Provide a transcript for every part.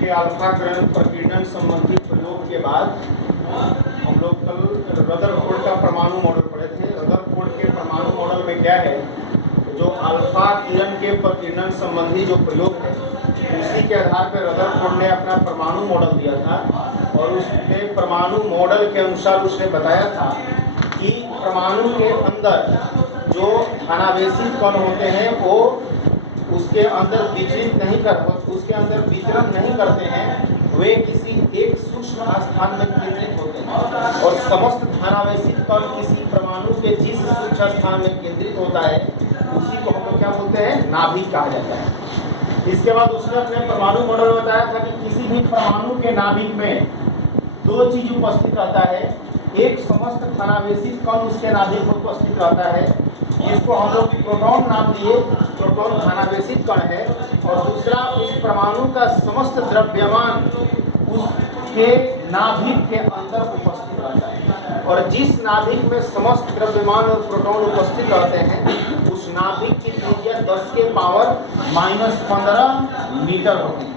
के अल्फा ग्रहण प्रकीर्णन संबंधी प्रयोग के बाद हम लोग कल रदरफोर्ड का परमाणु मॉडल पढ़े थे। रदरफोर्ड के परमाणु मॉडल में क्या है, जो अल्फा किरण के प्रकीर्णन संबंधी जो प्रयोग है उसी के आधार पर रदरफोर्ड ने अपना परमाणु मॉडल दिया था और उसने परमाणु मॉडल के अनुसार उसने बताया था कि परमाणु के अंदर जो धनावेशित कण होते हैं वो उसके अंदर उसके अंदर विचरण नहीं करते हैं, वे किसी एक सूक्ष्म स्थान में केंद्रित होते हैं और समस्त धनावेशित कण किसी परमाणु के जिस सूक्ष्म स्थान में केंद्रित होता है उसी को हम लोग क्या बोलते हैं, नाभिक कहा जाता है। इसके बाद उसने अपने परमाणु मॉडल में बताया था कि किसी भी परमाणु के नाभिक में दो चीज उपस्थित रहता है, एक समस्त धनावेशित कण उसके नाभिक में उपस्थित रहता है, इसको हम लोग प्रोटॉन नाम दिए, प्रोटॉन धनावेशित कण है, और दूसरा उस परमाणु का समस्त द्रव्यमान उसके नाभिक के अंदर उपस्थित रहता है, और जिस नाभिक में समस्त द्रव्यमान और प्रोटॉन उपस्थित रहते हैं उस नाभिक की त्रिज्या 10 के पावर -15 मीटर होती है।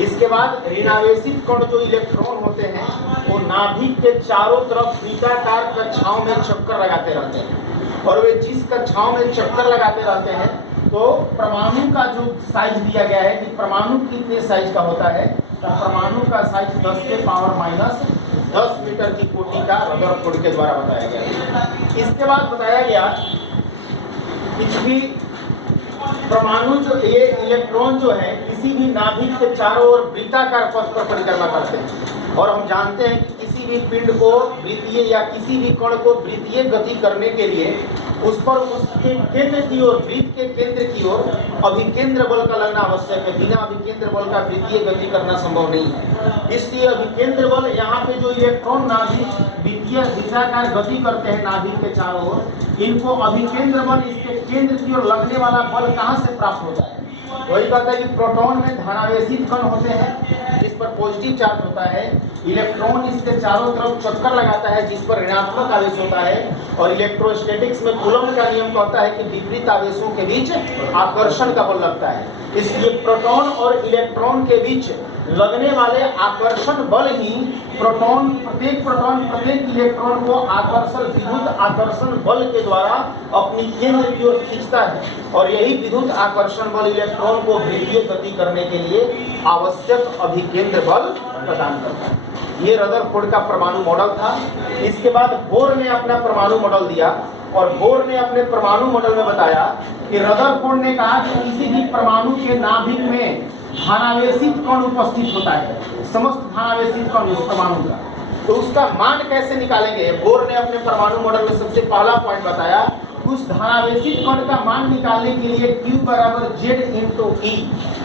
इसके बाद ऋणावेशित कण जो इलेक्ट्रॉन होते हैं वो नाभिक के चारों तरफ वृत्ताकार कक्षाओं में चक्कर लगाते रहते हैं, और वे जिस कक्षाओं में चक्कर लगाते रहते हैं तो परमाणु का जो साइज दिया गया है कि परमाणु कितने साइज का होता है, तो परमाणु का साइज 10 के पावर -10 मीटर की कोटि का रदरफोर्ड के द्वारा बताया गया। इसके बाद बताया गया कुछ भी परमाणु जो ये इलेक्ट्रॉन जो है किसी भी नाभिक के चारों ओर वृत्ताकार पथ पर परिक्रमा करते हैं, और हम जानते हैं कि किसी भी पिंड को वृत्तीय या किसी भी कण को वृत्तीय गति करने के लिए उस पर उसके केंद्र की ओर, वृत्त के केंद्र की ओर अभिकेंद्र बल का लगना आवश्यक है। बिना अभिकेंद्र बल का वृत्तीय गति करना संभव नहीं है। इसलिए अभिकेंद्र बल, यहाँ पे जो इलेक्ट्रॉन नाभिक वृत्तीय वृत्ताकार गति करते हैं नाभिक के चारों ओर, इनको अभिकेंद्र बल, इसके केंद्र की ओर लगने वाला बल कहाँ से प्राप्त होता है? वही कहता है कि प्रोटॉन में धनावेशित कण होते हैं जिस पर पॉजिटिव चार्ज होता है, इलेक्ट्रॉन इसके चारों तरफ चक्कर लगाता है जिस पर ऋणात्मक आवेश होता है, और इलेक्ट्रोस्टैटिक्स में कूलम्ब का नियम कहता है कि विपरीत आवेशों के बीच आकर्षण का बल लगता है। इसलिए प्रोटॉन और इलेक्ट्रॉन के बीच लगने वाले आकर्षण बल ही प्रत्येक इलेक्ट्रॉन को आकर्षण विद्युत आकर्षण बल के द्वारा अपनी केंद्र की ओर खींचता है, और यही विद्युत आकर्षण बल इलेक्ट्रॉन को वृत्तीय गति करने के लिए आवश्यक अभिकेंद्र बल प्रदान करता है। ये रदरफोर्ड का परमाणु मॉडल था। इसके बाद बोर ने अपना परमाणु मॉडल दिया, और बोर ने अपने परमाणु मॉडल में बताया कि रदरफोर्ड ने कहा कि किसी भी परमाणु के नाभिक में धनावेशित कण उपस्थित होता है, समस्त धनावेशित कण उस परमाणु का, तो उसका मान कैसे निकालेंगे? बोर ने अपने परमाणु मॉडल में सबसे पहला पॉइंट बताया, उस धनावेशित कण का मान निकालने के लिए Q बराबर Z × E,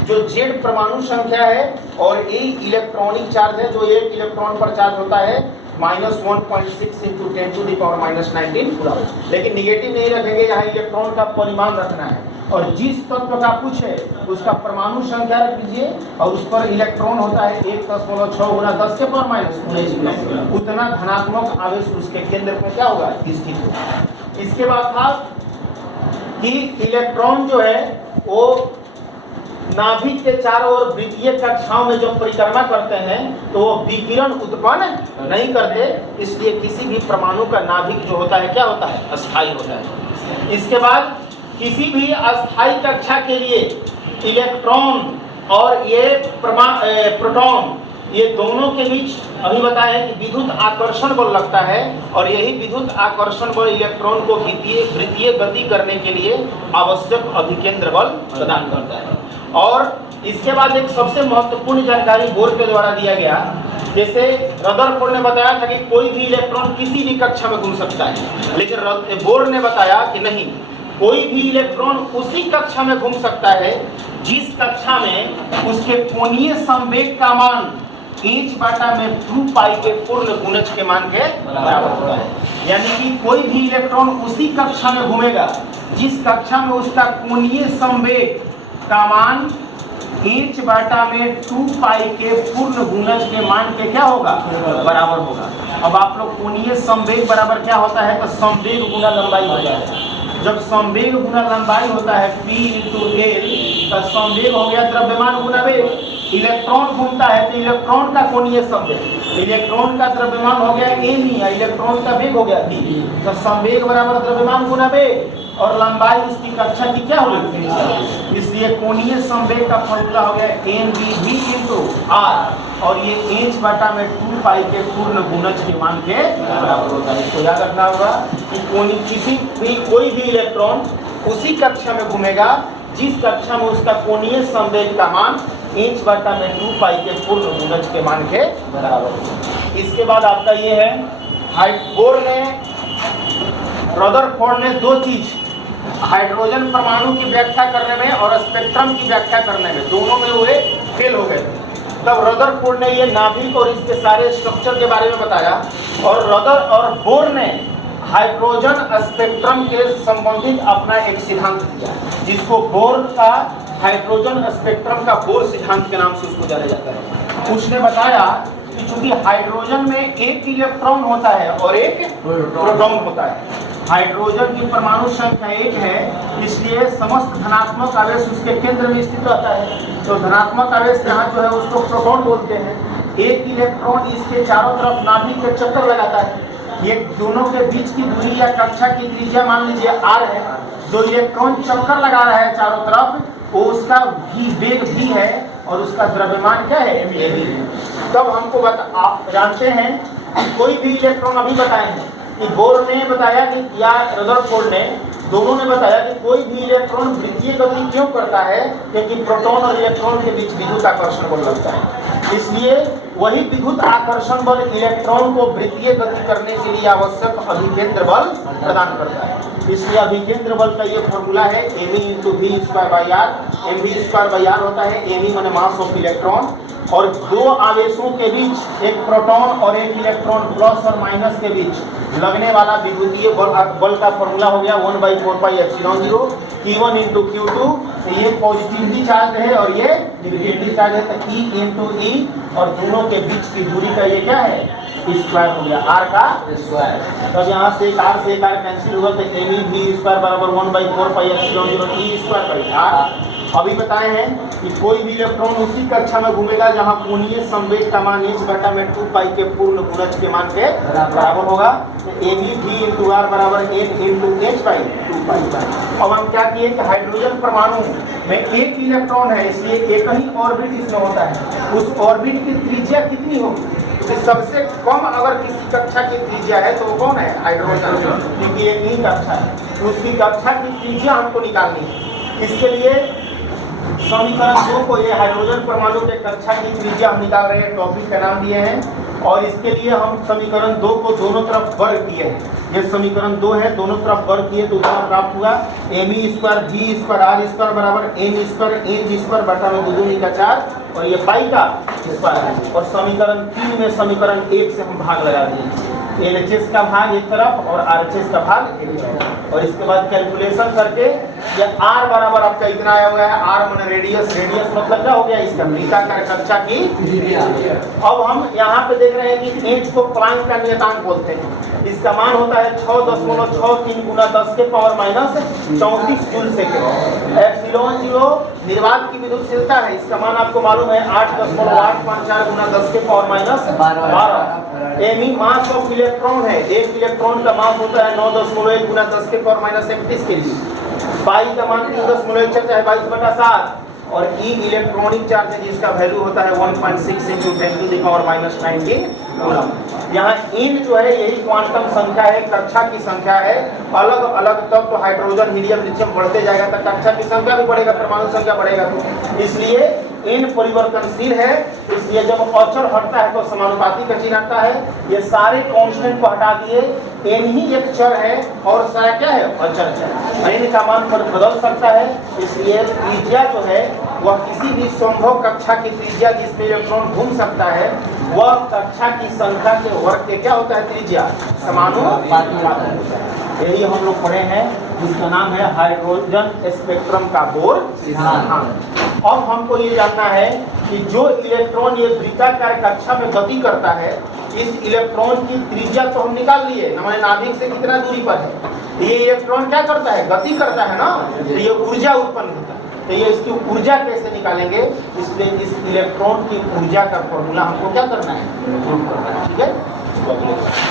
जो Z परमाणु संख्या है और E इलेक्ट्रॉनिक चार्ज है, जो एक इलेक्ट्रॉन पर चार्ज होता है -1.6 × 10⁻⁹ पूरा। लेकिन निगेटिव नहीं रखेंगे, यहाँ इलेक्ट्रॉन का परिमाण रखना है, और जिस तत्व का कुछ है उसका परमाणु संख्या रख दीजिए, और उस पर इलेक्ट्रॉन होता है 1.6 × 10⁻⁻⁹ उतना धनात्मक आवेश उसके केंद्र में क्या होगा, स्थित होगा। इसके बाद था कि इलेक्ट्रॉन जो है वो नाभिक के चारों ओर वृत्तीय कक्षाओं में जब परिक्रमा करते हैं तो वो विकिरण उत्पन्न नहीं करते, इसलिए किसी भी परमाणु का नाभिक जो होता है क्या होता है, अस्थायी होता है। इसके बाद किसी भी अस्थायी कक्षा के लिए इलेक्ट्रॉन और ये प्रोटॉन, ये दोनों के बीच अभी बताया है कि विद्युत आकर्षण बल लगता है, और यही विद्युत आकर्षण बल इलेक्ट्रॉन को वृत्तीय गति करने के लिए आवश्यक अभिकेंद्र बल प्रदान करता है। और इसके बाद एक सबसे महत्वपूर्ण जानकारी बोर के द्वारा दिया गया, जैसे रदरफोर्ड ने बताया था कि कोई भी इलेक्ट्रॉन किसी भी कक्षा में घूम सकता है, लेकिन बोर ने बताया कि नहीं, कोई भी इलेक्ट्रॉन उसी कक्षा में घूम सकता है जिस कक्षा में उसके कोणीय संवेग का मान h/2π के पूर्ण गुणज के मान के बराबर होता है। यानी कि कोई भी इलेक्ट्रॉन उसी कक्षा में घूमेगा जिस कक्षा में उसका कोणीय संवेग का मान h/2π के पूर्ण गुणज के मान के क्या होगा, बराबर होगा। अब आप लोग कोणीय संवेग बराबर क्या होता है, तो संवेग गुना लंबाई होता है। जब संवेग गुना लंबाई होता है P × L, तो संवेग हो गया द्रव्यमान गुना वेग, इलेक्ट्रॉन घूमता है तो इलेक्ट्रॉन का कोणीय संवेग, इलेक्ट्रॉन का द्रव्यमान हो गया m, इलेक्ट्रॉन का वेग हो गया v, तो संवेग बराबर द्रव्यमान गुना वेग, और लंबाई उसकी कक्षा की क्या होगी, इसलिए कोणीय संवेग का फॉर्मूला हो गया mv into r, और ये h बटा में 2 पाई के पूर्ण गुणज के मान के बराबर होता है। इसको याद रखना होगा कि किसी भी कोई भी इलेक्ट्रॉन उसी कक्षा में घूमेगा जिस कक्षा में उसका कोणीय संवेग का मान h बटा में 2 पाई के पूर्ण गुणज के मान के बराबर होगा। इसके बाद आपका ये है बोर ने, रदरफोर्ड ने दो चीज, हाइड्रोजन परमाणु की व्याख्या करने में और स्पेक्ट्रम की व्याख्या करने में, दोनों में वे फेल हो गए थे। तब रदरफोर्ड ने ये नाभिक और इसके सारे स्ट्रक्चर के बारे में बताया, और बोर ने हाइड्रोजन स्पेक्ट्रम के संबंधित अपना एक सिद्धांत दिया, जिसको बोर का हाइड्रोजन स्पेक्ट्रम का बोर सिद्धांत के नाम से उसको जाना जाता है। उसने बताया कि चूंकि हाइड्रोजन में एक इलेक्ट्रॉन होता है और एक प्रोटॉन होता है, हाइड्रोजन की परमाणु संख्या 1 है, इसलिए समस्त धनात्मक आवेश उसके केंद्र में स्थित रहता है। तो धनात्मक आवेश यहाँ जो है उसको प्रोटॉन बोलते हैं। एक इलेक्ट्रॉन इसके चारों तरफ नाभिक के चक्कर लगाता है। ये दोनों के बीच की दूरी या कक्षा की त्रिज्या मान लीजिए r है। जो इलेक्ट्रॉन चक्कर लगा रहा है चारों तरफ, वो उसका वेग v है और उसका द्रव्यमान क्या है, m। तब हमको आप जानते हैं कोई भी इलेक्ट्रॉन, अभी बताए हैं कि बोर ने बताया कि या रदरफोर्ड ने, दोनों ने बताया कि कोई भी इलेक्ट्रॉन वृत्तीय गति क्यों करता है, क्योंकि प्रोटॉन और इलेक्ट्रॉन के बीच विद्युत आकर्षण बल लगता है। इसलिए वही विद्युत आकर्षण बल इलेक्ट्रॉन को वृत्तीय गति करने के लिए आवश्यक अभिकेंद्र बल प्रदान करता है। इसलिए अभिकेंद्र बल का ये फॉर्मूला है m × v²/r। mv² होता है, m माने मास ऑफ इलेक्ट्रॉन, और दो आवेशों के बीच, एक प्रोटॉन और एक इलेक्ट्रॉन, प्लस और माइनस के बीच लगने वाला विद्युतीय बल का फॉर्मूला हो गया 1/4πε0 Q1 × Q2। तो ये पॉजिटिवली चार्ज है और ये नेगेटिवली चार्ज है, तो E × E, और दोनों के बीच की दूरी का ये क्या है, स्क्वायर हो गया, r का स्क्वायर। तब यहाँ से r कैंसिल हुआ, तो mv² बराबर 1/4πε0 E²/r। अभी बताए हैं कि कोई भी इलेक्ट्रॉन उसी कक्षा में घूमेगा जहां कोणीय संवेग का मान h बटा में 2 पाई के पूर्ण गुणज के मान के बराबर होगा। तो mv × r बराबर n × h/2 पाई। अब हम क्या किए कि हाइड्रोजन परमाणु में एक इलेक्ट्रॉन है, इसलिए एक ही ऑर्बिट इसमें होता है। उस ऑर्बिट की त्रिज्या कितनी होगी, तो सबसे कम अगर किसी कक्षा की त्रिज्या है तो वो कौन है, हाइड्रोजन, क्योंकि एक ही कक्षा है। तो उसकी कक्षा की त्रिज्या हमको निकालनी है। इसके लिए समीकरण 2 को, ये हाइड्रोजन परमाणु के कक्षा की त्रिज्या हम निकाल रहे हैं, टॉपिक का नाम दिए हैं, और इसके लिए हम समीकरण 2 को दोनों तरफ वर्ग किए हैं। ये समीकरण 2 है, दोनों तरफ वर्ग किए तो उत्तर प्राप्त हुआ me²v²r² बराबर n² बटा में 2 दूनी का 4, और ये पाई का स्क्वायर। और समीकरण 3 में समीकरण 1 से हम भाग लगा दिए, LHS का भाग एक तरफ और RHS का भाग एक तरफ, और इसके बाद कैलकुलेशन करके ये r बराबर आपका इतना आया हुआ है, r माने रेडियस, रेडियस मतलब क्या हो गया, इसका वृत्ताकार कक्षा की त्रिज्या। अब हम यहाँ पे देख रहे हैं कि h को प्लैंक का नियतांक बोलते हैं। इसका मान होता है 6.63 × 10⁻³ जूल सेकेंड। एप्सिलॉन 0 निर्वात की विद्युतशीलता है, इसका मान आपको मालूम है 8.854 × 10⁻12। एमी मास ऑफ इलेक्ट्रॉन है, एक इलेक्ट्रॉन का मास होता है 9.1 × 10⁻31 kg। पाई का मान 3.14 है 22/7, और ई इलेक्ट्रॉनिक चार्ज है जिसका वैल्यू होता है 1.6 × 10⁻19 कूलम। यहाँ इन जो है यही क्वांटम संख्या है, कक्षा की संख्या है। अलग अलग तब तो हाइड्रोजन, हीलियम, लिथियम बढ़ते जाएगा तो कक्षा की संख्या भी बढ़ेगा, परमाणु संख्या बढ़ेगा, तो इसलिए इन परिवर्तनशील है। इसलिए जब अचर हटता है तो समानुपाती का चिन्ह आता है। ये सारे कांस्टेंट को हटा दिए, n ही एक चर है और सारा क्या है, अचर है। n का मान पर बदल सकता है, इसलिए त्रिज्या जो है वह किसी भी संभव कक्षा की त्रिज्या जिसमें इलेक्ट्रॉन घूम सकता है, वह कक्षा की संख्या के वर्ग के क्या होता है, त्रिज्या समानुपाती होता है। यही हम लोग पढ़े हैं, जिसका नाम है हाइड्रोजन स्पेक्ट्रम का बोर सिद्धांत। अब हमको ये जानना है कि जो इलेक्ट्रॉन ये वृत्ताकार कक्षा में गति करता है, इस इलेक्ट्रॉन की त्रिज्या तो हम निकाल लिए, हमारे नाभिक से कितना दूरी पर है। ये इलेक्ट्रॉन क्या करता है, गति करता है ना, तो ये ऊर्जा उत्पन्न होता है। तो ये इसकी ऊर्जा कैसे निकालेंगे, इसलिए इस इलेक्ट्रॉन की ऊर्जा का फॉर्मूला हमको क्या करना है, प्रूव करना है। ठीक है।